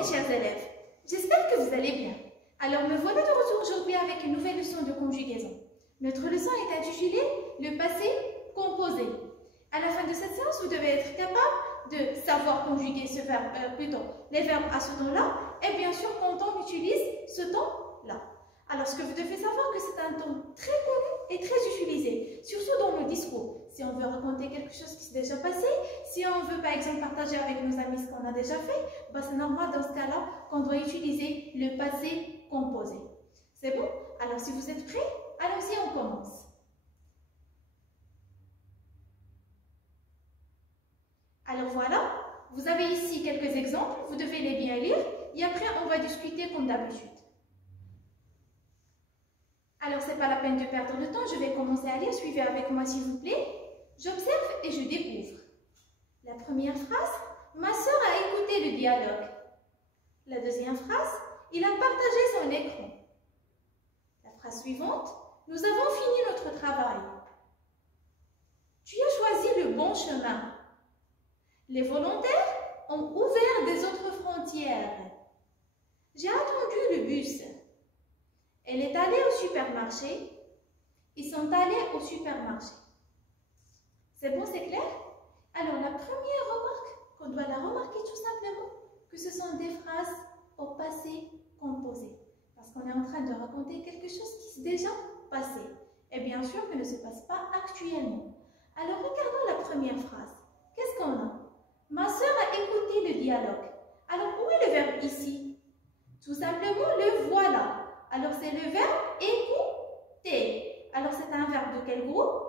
mes chers élèves, j'espère que vous allez bien. Alors me voilà de retour aujourd'hui avec une nouvelle leçon de conjugaison. Notre leçon est intitulée « Le passé composé ». À la fin de cette séance, vous devez être capable de savoir conjuguer ce verbe, les verbes à ce temps-là et bien sûr quand on utilise ce temps-là. Alors ce que vous devez savoir que c'est un ton très connu et très utilisé, surtout dans le discours. Si on veut raconter quelque chose qui s'est déjà passé, si on veut par exemple partager avec nos amis ce qu'on a déjà fait, bah, c'est normal dans ce cas-là qu'on doit utiliser le passé composé. C'est bon? Alors si vous êtes prêts, allons-y, on commence. Alors voilà, vous avez ici quelques exemples, vous devez les bien lire et après on va discuter comme d'habitude. Alors c'est pas la peine de perdre le temps, je vais commencer à lire, suivez avec moi s'il vous plaît. J'observe et je découvre. La première phrase, ma sœur a écouté le dialogue. La deuxième phrase, il a partagé son écran. La phrase suivante, nous avons fini notre travail. Tu as choisi le bon chemin. Les volontaires ont ouvert des autres frontières. J'ai attendu le bus. Elle est allée au supermarché. Ils sont allés au supermarché. C'est bon, c'est clair? Alors, la première remarque, qu'on doit la remarquer tout simplement, que ce sont des phrases au passé composé. Parce qu'on est en train de raconter quelque chose qui s'est déjà passé. Et bien sûr, que ne se passe pas actuellement. Alors, regardons la première phrase. Qu'est-ce qu'on a? Ma sœur a écouté le dialogue. Alors, où est le verbe ici? Tout simplement, le voilà. Alors, c'est le verbe écouter. Alors, c'est un verbe de quel groupe?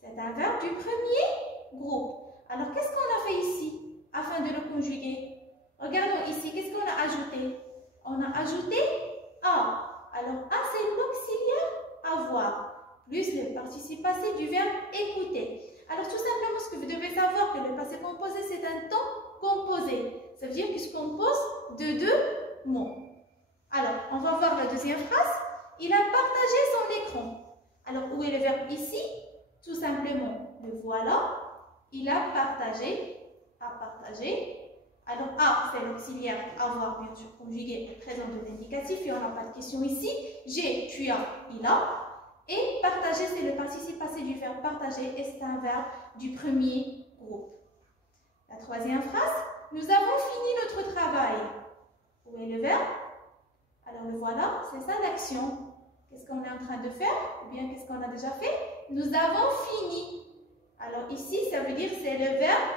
C'est un verbe du premier groupe. Alors, qu'est-ce qu'on a fait ici afin de le conjuguer? Regardons ici, qu'est-ce qu'on a ajouté? On a ajouté a. Alors, a, c'est l'auxiliaire avoir, plus le participe passé du verbe écouter. Alors, tout simplement, ce que vous devez savoir, que le passé composé, c'est un temps composé. Ça veut dire qu'il se compose de deux mots. Alors, on va voir la deuxième phrase. Il a partagé son écran. Alors, où est le verbe ici? Tout simplement, le voilà. Il a partagé. A partagé. Alors, a, c'est l'auxiliaire avoir, bien sûr, conjugué, présent de l'indicatif. Et on n'a pas de question ici. J'ai, tu as, il a. Et partager, c'est le participe passé du verbe partager. Et c'est un verbe du premier groupe. La troisième phrase. Nous avons fini notre travail. Où est le verbe? Alors, le voilà, c'est ça l'action. Qu'est-ce qu'on est en train de faire? Ou bien, qu'est-ce qu'on a déjà fait? Nous avons fini. Alors, ici, ça veut dire c'est le verbe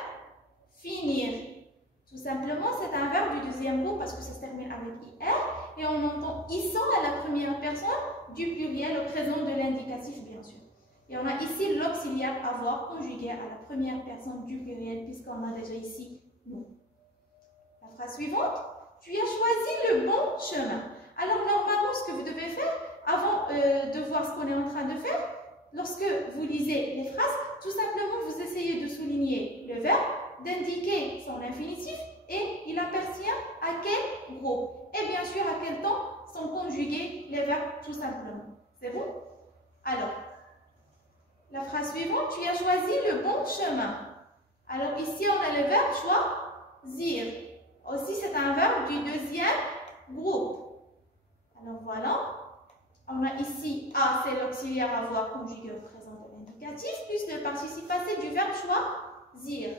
finir. Tout simplement, c'est un verbe du deuxième groupe parce que ça se termine avec IR. Et on entend ils sont à la première personne du pluriel au présent de l'indicatif, bien sûr. Et on a ici l'auxiliaire avoir conjugué à la première personne du pluriel puisqu'on a déjà ici nous. La phrase suivante. Tu as choisi le bon chemin. Alors, normalement, ce que vous devez faire, avant de voir ce qu'on est en train de faire, lorsque vous lisez les phrases, tout simplement, vous essayez de souligner le verbe, d'indiquer son infinitif et il appartient à quel groupe. Et bien sûr, à quel temps sont conjugués les verbes, tout simplement. C'est bon? Alors, la phrase suivante, tu as choisi le bon chemin. Alors, ici, on a le verbe choisir. Aussi, c'est un verbe du deuxième groupe. Alors voilà, on a ici A, c'est l'auxiliaire avoir conjugué au présent de l'indicatif, plus le participe passé du verbe choisir.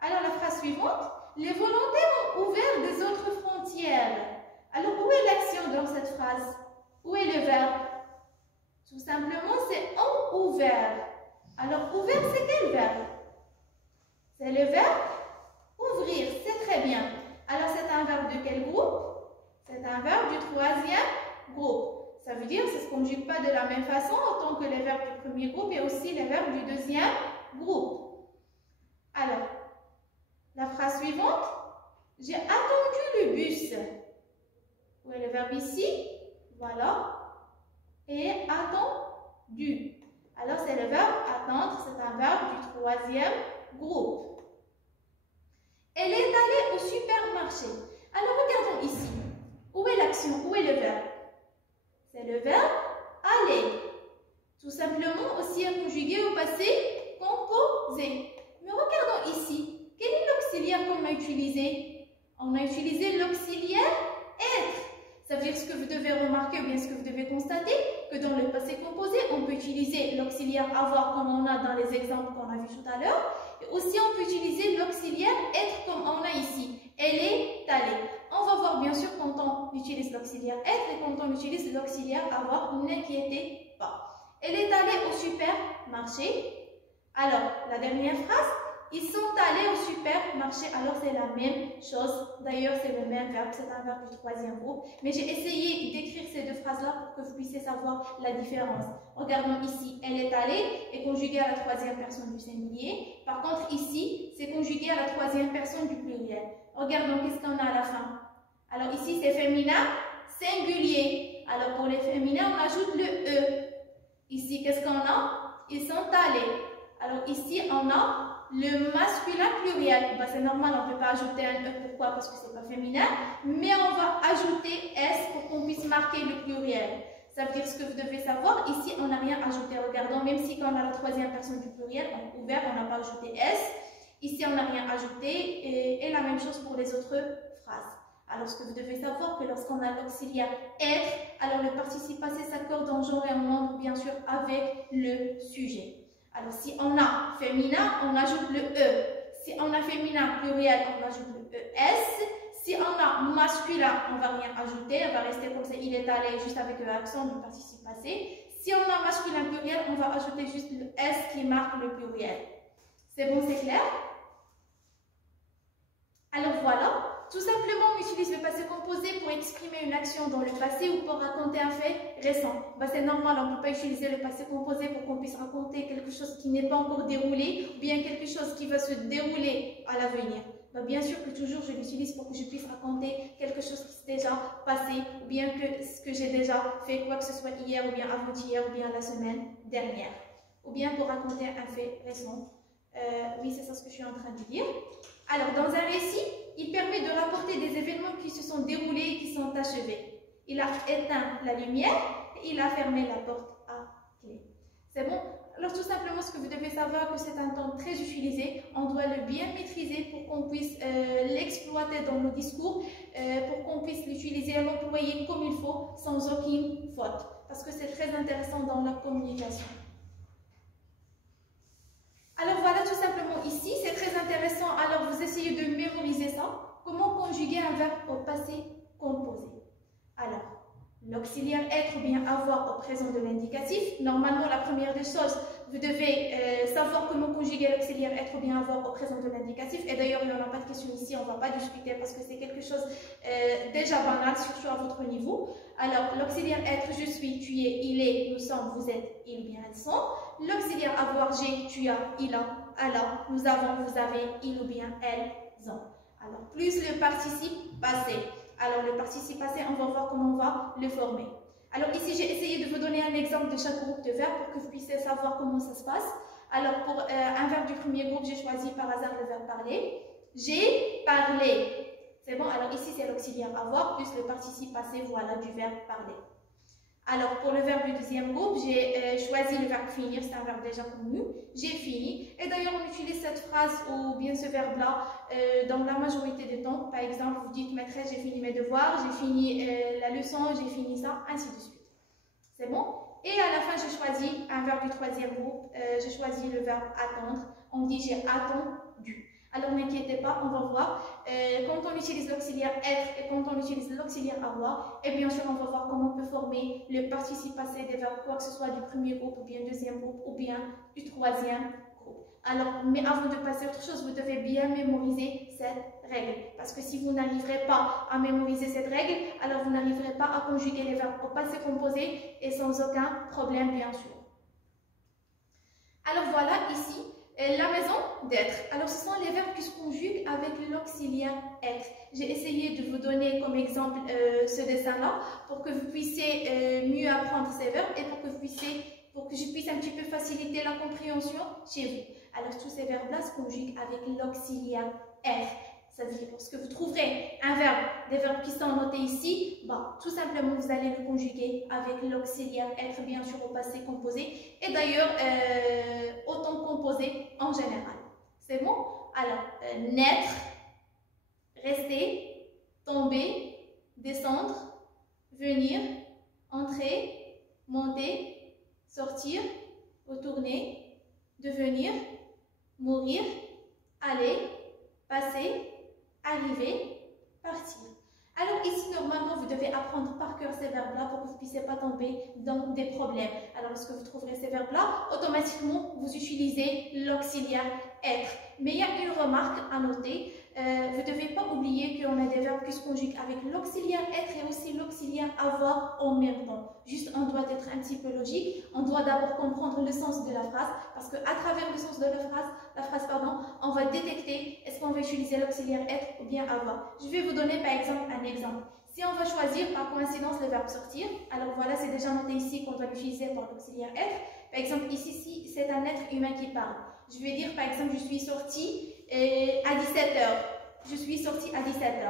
Alors la phrase suivante, les volontaires ont ouvert des autres frontières. Alors où est l'action dans cette phrase? Où est le verbe? Tout simplement, c'est ont ouvert. Alors ouvert, c'est quel verbe? C'est le verbe ouvrir, c'est très bien. Alors c'est un verbe de quel groupe? C'est un verbe du troisième groupe. Ça veut dire que ça ne se conjugue pas de la même façon autant que les verbes du premier groupe et aussi les verbes du deuxième groupe. Alors, la phrase suivante. J'ai attendu le bus. Où est le verbe ici? Voilà. Et attendu. Alors c'est le verbe attendre, c'est un verbe du troisième groupe. Elle est allée au supermarché. Alors regardons ici. Où est l'action? Où est le verbe? C'est le verbe aller. Tout simplement aussi conjugué au passé composé. Mais regardons ici. Quel est l'auxiliaire qu'on a utilisé? On a utilisé l'auxiliaire être. Ça veut dire ce que vous devez remarquer ou bien ce que vous devez constater, que dans le passé composé, on peut utiliser l'auxiliaire avoir comme on a dans les exemples qu'on a vus tout à l'heure. Et aussi, on peut utiliser l'auxiliaire être comme on a ici. Elle est allée. On va voir bien sûr quand on utilise l'auxiliaire être et quand on utilise l'auxiliaire avoir, n'inquiétez pas. Elle est allée au supermarché. Alors, la dernière phrase. Ils sont allés au supermarché, alors c'est la même chose. D'ailleurs, c'est le même verbe, c'est un verbe du troisième groupe. Mais j'ai essayé d'écrire ces deux phrases-là pour que vous puissiez savoir la différence. Regardons ici, elle est allée est conjuguée à la troisième personne du singulier. Par contre, ici, c'est conjugué à la troisième personne du pluriel. Regardons qu'est-ce qu'on a à la fin. Alors ici, c'est féminin, singulier. Alors pour les féminins, on ajoute le E. Ici, qu'est-ce qu'on a? Ils sont allés. Alors ici, on a le masculin pluriel. Ben, c'est normal, on ne peut pas ajouter un E. Pourquoi? Parce que ce n'est pas féminin. Mais on va ajouter S pour qu'on puisse marquer le pluriel. Ça veut dire ce que vous devez savoir. Ici, on n'a rien ajouté. Regardons, même si quand on a la troisième personne du pluriel, on ouvert, on n'a pas ajouté S. Ici, on n'a rien ajouté. Et la même chose pour les autres phrases. Alors, ce que vous devez savoir, que lorsqu'on a l'auxiliaire être, alors le participe passé s'accorde en genre et en nombre, bien sûr, avec le sujet. Alors, si on a féminin, on ajoute le E. Si on a féminin pluriel, on ajoute le ES. Si on a masculin, on ne va rien ajouter. On va rester comme ça. Il est allé juste avec l'accent du participe passé. Si on a masculin pluriel, on va ajouter juste le S qui marque le pluriel. C'est bon, c'est clair? Alors voilà. Tout simplement, on utilise le passé composé pour exprimer une action dans le passé ou pour raconter un fait récent. Ben, c'est normal, on ne peut pas utiliser le passé composé pour qu'on puisse raconter quelque chose qui n'est pas encore déroulé ou bien quelque chose qui va se dérouler à l'avenir. Ben, bien sûr que toujours je l'utilise pour que je puisse raconter quelque chose qui s'est déjà passé ou bien que ce que j'ai déjà fait, quoi que ce soit hier ou bien avant-hier ou bien la semaine dernière. Ou bien pour raconter un fait récent. Oui, c'est ça ce que je suis en train de dire. Alors, dans un récit, il permet de rapporter des événements qui se sont déroulés et qui sont achevés. Il a éteint la lumière et il a fermé la porte à clé. C'est bon? Alors, tout simplement, ce que vous devez savoir, que c'est un temps très utilisé. On doit le bien maîtriser pour qu'on puisse l'exploiter dans nos discours, pour qu'on puisse l'utiliser et l'employer comme il faut, sans aucune faute. Parce que c'est très intéressant dans la communication. Alors voilà, tout simplement ici, c'est très intéressant. Alors vous essayez de mémoriser ça. Comment conjuguer un verbe au passé composé? Alors, l'auxiliaire être ou bien avoir au présent de l'indicatif. Normalement, la première des choses, vous devez savoir comment conjuguer l'auxiliaire être ou bien avoir au présent de l'indicatif. Et d'ailleurs, il n'y en a pas de question ici, on ne va pas discuter parce que c'est quelque chose déjà banal, surtout à votre niveau. Alors, l'auxiliaire être, je suis, tu es, il est, nous sommes, vous êtes, ils ou bien elles sont. L'auxiliaire avoir, j'ai, tu as, il a, elle a, nous avons, vous avez, ils ou bien elles ont. Alors, plus le participe passé. Alors, le participe passé, on va voir comment on va le former. Alors, ici, j'ai essayé de vous donner un exemple de chaque groupe de verbes pour que vous puissiez savoir comment ça se passe. Alors, pour un verbe du premier groupe, j'ai choisi par hasard le verbe parler. J'ai parlé. C'est bon? Alors, ici, c'est l'auxiliaire avoir plus le participe passé, voilà, du verbe parler. Alors, pour le verbe du deuxième groupe, j'ai choisi le verbe finir, c'est un verbe déjà connu. J'ai fini. Et d'ailleurs, on utilise cette phrase ou bien ce verbe-là dans la majorité des temps. Par exemple, vous dites, maîtresse, j'ai fini mes devoirs, j'ai fini la leçon, j'ai fini ça, ainsi de suite. C'est bon? Et à la fin, j'ai choisi un verbe du troisième groupe. J'ai choisi le verbe attendre. On dit, j'ai attendu. Alors, n'inquiétez pas, on va voir. Quand on utilise l'auxiliaire être et quand on utilise l'auxiliaire avoir, et bien sûr, on va voir comment on peut former le participe passé des verbes, quoi que ce soit du premier groupe ou bien deuxième groupe ou bien du troisième groupe. Alors, mais avant de passer à autre chose, vous devez bien mémoriser cette règle. Parce que si vous n'arriverez pas à mémoriser cette règle, alors vous n'arriverez pas à conjuguer les verbes au passé composé et sans aucun problème, bien sûr. Alors voilà, ici, la maison d'être. Alors, ce sont les verbes qui se conjuguent avec l'auxiliaire être. J'ai essayé de vous donner comme exemple ce dessin-là pour que vous puissiez mieux apprendre ces verbes et pour que je puisse un petit peu faciliter la compréhension chez vous. Alors, tous ces verbes-là se conjuguent avec l'auxiliaire être. Ça veut dire, lorsque vous trouverez un verbe, des verbes qui sont notés ici, bah, tout simplement, vous allez le conjuguer avec l'auxiliaire être, bien sûr, au passé composé, et d'ailleurs, au temps composé en général. C'est bon? Alors, naître, rester, tomber, descendre, venir, entrer, monter, sortir, retourner, devenir, mourir, aller, passer, arriver, partir. Alors ici, normalement, vous devez apprendre par cœur ces verbes-là pour que vous ne puissiez pas tomber dans des problèmes. Alors, lorsque vous trouverez ces verbes-là, automatiquement, vous utilisez l'auxiliaire être. Mais il y a une remarque à noter. Vous ne devez pas oublier qu'on a des verbes qui se conjuguent avec l'auxiliaire être et aussi l'auxiliaire avoir en même temps. Juste, on doit être un petit peu logique. On doit d'abord comprendre le sens de la phrase parce qu'à travers le sens de la phrase, on va détecter est-ce qu'on va utiliser l'auxiliaire être ou bien avoir. Je vais vous donner par exemple un exemple. Si on va choisir par coïncidence le verbe sortir, alors voilà, c'est déjà noté ici qu'on doit l'utiliser pour l'auxiliaire être. Par exemple, ici, si c'est un être humain qui parle, je vais dire par exemple, je suis sortie à 17h. Je suis sortie à 17h.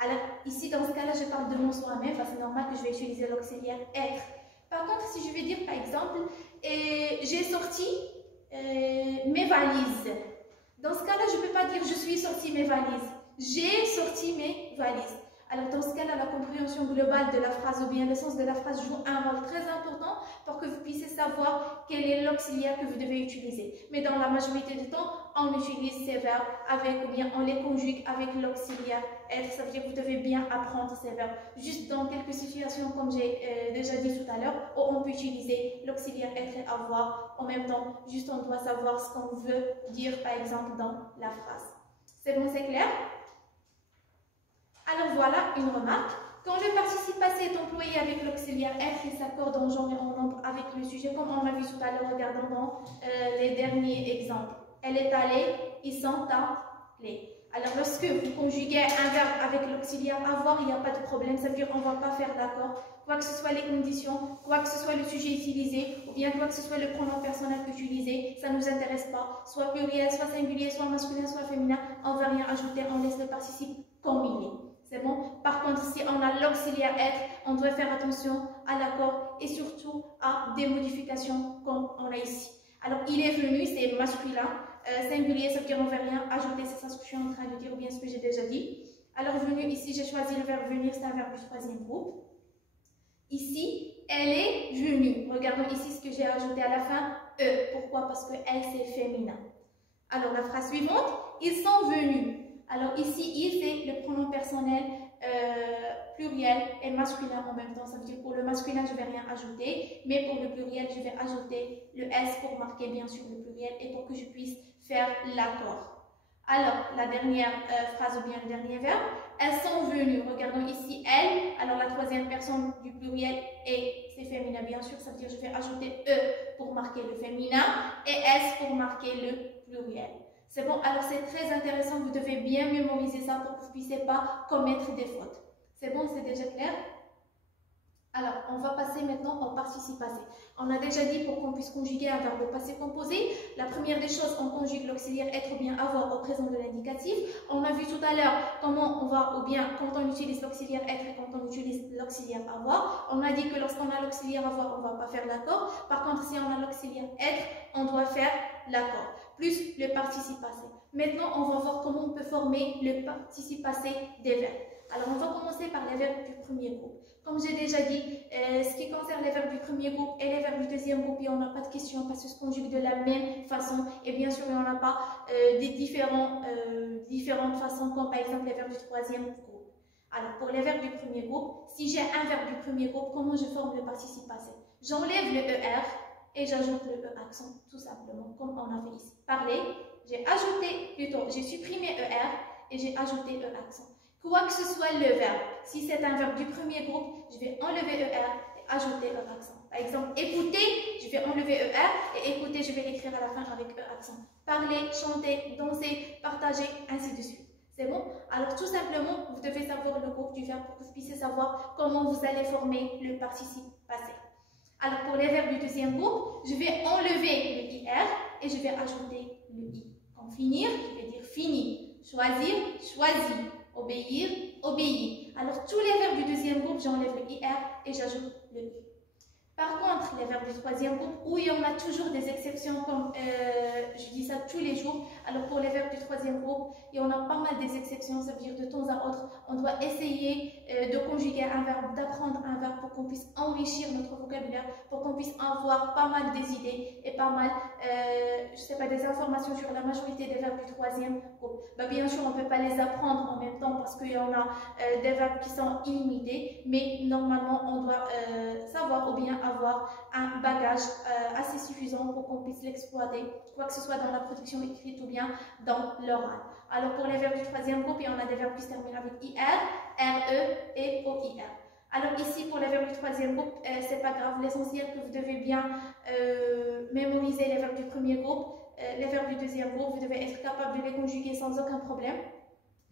Alors ici, dans ce cas-là, je parle de mon soi-même, c'est normal que je vais utiliser l'auxiliaire être. Par contre, si je vais dire par exemple, j'ai sorti mes valises. Dans ce cas-là, je ne peux pas dire je suis sorti mes valises. J'ai sorti mes valises. Alors dans ce cas-là, la compréhension globale de la phrase ou bien le sens de la phrase joue un rôle très important pour que vous puissiez savoir quel est l'auxiliaire que vous devez utiliser. Mais dans la majorité du temps, on utilise ces verbes avec ou bien on les conjugue avec l'auxiliaire être. Ça veut dire que vous devez bien apprendre ces verbes. Juste dans quelques situations, comme j'ai déjà dit tout à l'heure, où on peut utiliser l'auxiliaire être et avoir en même temps. Juste on doit savoir ce qu'on veut dire par exemple dans la phrase. C'est bon, c'est clair? Alors voilà une remarque. Quand le participe passé est employé avec l'auxiliaire être, il s'accorde en genre et en nombre avec le sujet, comme on a vu tout à l'heure, regardons dans les derniers exemples. Elle est allée, ils sont allés. Alors lorsque vous conjuguez un verbe avec l'auxiliaire avoir, il n'y a pas de problème, ça veut dire qu'on ne va pas faire d'accord. Quoi que ce soit les conditions, quoi que ce soit le sujet utilisé, ou bien quoi que ce soit le pronom personnel utilisé, ça ne nous intéresse pas. Soit pluriel, soit singulier, soit masculin, soit féminin, on ne va rien ajouter, on laisse le participe comme il est. C'est bon? Par contre, si on a l'auxiliaire être, on doit faire attention à l'accord et surtout à des modifications comme on a ici. Alors, il est venu, c'est masculin. Singulier, ça veut dire on ne va rien ajouter, c'est ça ce que je suis en train de dire ou bien ce que j'ai déjà dit. Alors, venu, ici, j'ai choisi le verbe venir, c'est un verbe du troisième groupe. Ici, elle est venue. Regardons ici ce que j'ai ajouté à la fin, e. Pourquoi? Parce que elle, c'est féminin. Alors, la phrase suivante, ils sont venus. Alors ici, il, c'est le pronom personnel pluriel et masculin en même temps. Ça veut dire pour le masculin, je ne vais rien ajouter, mais pour le pluriel, je vais ajouter le S pour marquer bien sûr le pluriel et pour que je puisse faire l'accord. Alors, la dernière phrase ou bien le dernier verbe, elles sont venues. Regardons ici, elles. Alors, la troisième personne du pluriel est, c'est féminin bien sûr. Ça veut dire je vais ajouter E pour marquer le féminin et S pour marquer le pluriel. C'est bon, alors c'est très intéressant, vous devez bien mémoriser ça pour que vous ne puissiez pas commettre des fautes. C'est bon, c'est déjà clair? Alors, on va passer maintenant au participe passé. On a déjà dit pour qu'on puisse conjuguer un verbe au passé composé, la première des choses, on conjugue l'auxiliaire être ou bien avoir au présent de l'indicatif. On a vu tout à l'heure comment on va, ou bien quand on utilise l'auxiliaire être et quand on utilise l'auxiliaire avoir. On a dit que lorsqu'on a l'auxiliaire avoir, on ne va pas faire l'accord. Par contre, si on a l'auxiliaire être, on doit faire l'accord, plus le participe passé. Maintenant, on va voir comment on peut former le participe passé des verbes. Alors, on va commencer par les verbes du premier groupe. Comme j'ai déjà dit, ce qui concerne les verbes du premier groupe et les verbes du deuxième groupe, on n'a pas de question parce que se conjugue de la même façon. Et bien sûr, on n'a pas des différentes façons, comme par exemple les verbes du troisième groupe. Alors, pour les verbes du premier groupe, si j'ai un verbe du premier groupe, comment je forme le participe passé? J'enlève le ER et j'ajoute le E accent, tout simplement, comme on a fait ici. Parler, j'ai supprimé ER et j'ai ajouté E accent. Quoi que ce soit le verbe, si c'est un verbe du premier groupe, je vais enlever ER et ajouter E accent. Par exemple, écouter, je vais enlever ER et écouter, je vais l'écrire à la fin avec E accent. Parler, chanter, danser, partager, ainsi de suite. C'est bon? Alors tout simplement, vous devez savoir le groupe du verbe pour que vous puissiez savoir comment vous allez former le participe passé. Alors pour les verbes du deuxième groupe, je vais enlever le IR et je vais ajouter le I. Comme finir, je vais dire fini. Choisir, choisi. Obéir, obéir. Alors tous les verbes du deuxième groupe, j'enlève le IR et j'ajoute le I. Par contre, les verbes du troisième groupe, où il y en a toujours des exceptions, comme je dis ça tous les jours. Alors pour les verbes du troisième groupe, il y en a pas mal des exceptions, ça veut dire de temps à autre, on doit essayer de conjuguer un verbe, d'apprendre un verbe pour qu'on puisse enrichir notre vocabulaire, pour qu'on puisse avoir pas mal des idées et pas mal, je sais pas, des informations sur la majorité des verbes du troisième groupe. Bah, bien sûr, on ne peut pas les apprendre en même temps parce qu'il y en a des verbes qui sont illimités, mais normalement, on doit savoir ou bien avoir un bagage assez suffisant pour qu'on puisse l'exploiter, quoi que ce soit dans la production écrite ou bien dans l'oral. Alors pour les verbes du troisième groupe, il y en a des verbes qui se terminent avec IR, RE et OIR. Alors ici, pour les verbes du troisième groupe, c'est pas grave. L'essentiel que vous devez bien mémoriser les verbes du premier groupe. Les verbes du deuxième groupe, vous devez être capable de les conjuguer sans aucun problème.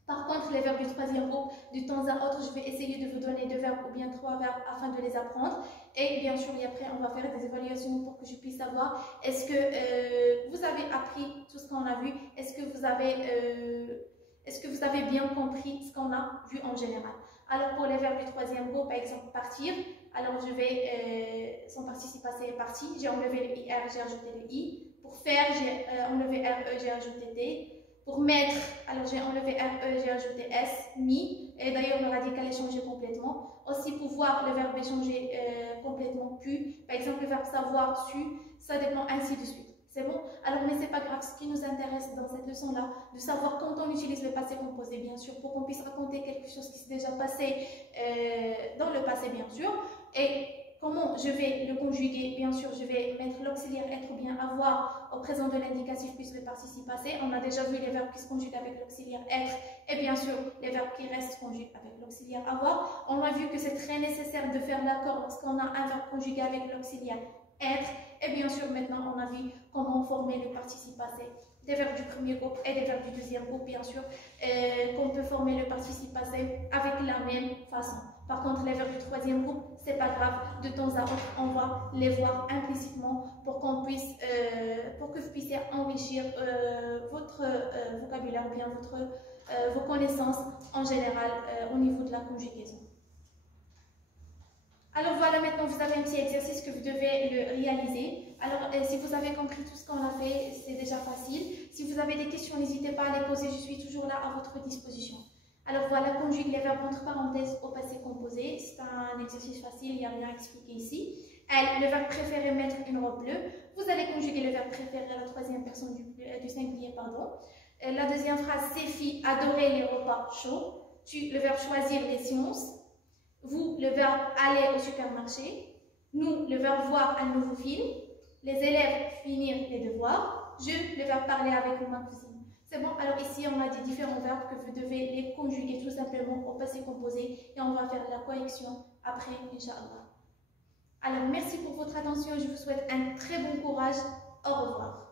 Par contre, les verbes du troisième groupe, du temps à autre, je vais essayer de vous donner 2 verbes ou bien 3 verbes afin de les apprendre. Et bien sûr, et après, on va faire des évaluations pour que je puisse savoir est-ce que vous avez appris tout ce qu'on a vu, est-ce que vous avez bien compris ce qu'on a vu en général. Alors, pour les verbes du troisième groupe, par exemple, partir, alors je vais, son participe passé est parti, j'ai enlevé le IR, j'ai ajouté le I. Pour faire, j'ai enlevé RE, j'ai ajouté T. Pour mettre, alors j'ai enlevé RE, j'ai ajouté S, mis, et d'ailleurs le radical est changé complètement. Aussi pour voir le verbe est changé complètement pu, par exemple le verbe savoir, su, ça dépend ainsi de suite. C'est bon? Alors mais c'est pas grave, ce qui nous intéresse dans cette leçon-là, de savoir quand on utilise le passé composé, bien sûr, pour qu'on puisse raconter quelque chose qui s'est déjà passé dans le passé, bien sûr, et comment je vais le conjuguer? Bien sûr, je vais mettre l'auxiliaire être ou bien avoir au présent de l'indicatif plus le participe passé. On a déjà vu les verbes qui se conjuguent avec l'auxiliaire être et bien sûr les verbes qui restent se conjuguent avec l'auxiliaire avoir. On a vu que c'est très nécessaire de faire l'accord lorsqu'on a un verbe conjugué avec l'auxiliaire être. Et bien sûr, maintenant, on a vu comment former le participe passé des verbes du premier groupe et des verbes du deuxième groupe, bien sûr, qu'on peut former le participe passé avec la même façon. Par contre, les verbes du troisième groupe, c'est pas grave, de temps à autre, on va les voir implicitement pour qu'on puisse, pour que vous puissiez enrichir votre vocabulaire, bien vos connaissances en général au niveau de la conjugaison. Alors voilà, maintenant vous avez un petit exercice que vous devez le réaliser. Alors si vous avez compris tout ce qu'on a fait, c'est déjà facile. Si vous avez des questions, n'hésitez pas à les poser, je suis toujours là à votre disposition. Alors voilà, conjugue les verbes entre parenthèses au passé composé. C'est un exercice facile, il n'y a rien à expliquer ici. Elle, le verbe préféré, mettre une robe bleue. Vous allez conjuguer le verbe préféré à la troisième personne du singulier, pardon. La deuxième phrase, ces filles adoraient les repas chauds. Tu, le verbe choisir les sciences. Vous, le verbe aller au supermarché. Nous, le verbe voir un nouveau film. Les élèves, finir les devoirs. Je, le verbe parler avec ma cousine. C'est bon, alors ici on a des différents verbes que vous devez les conjuguer tout simplement au passé composé et on va faire la correction après, Inch'Allah. Alors merci pour votre attention, je vous souhaite un très bon courage. Au revoir.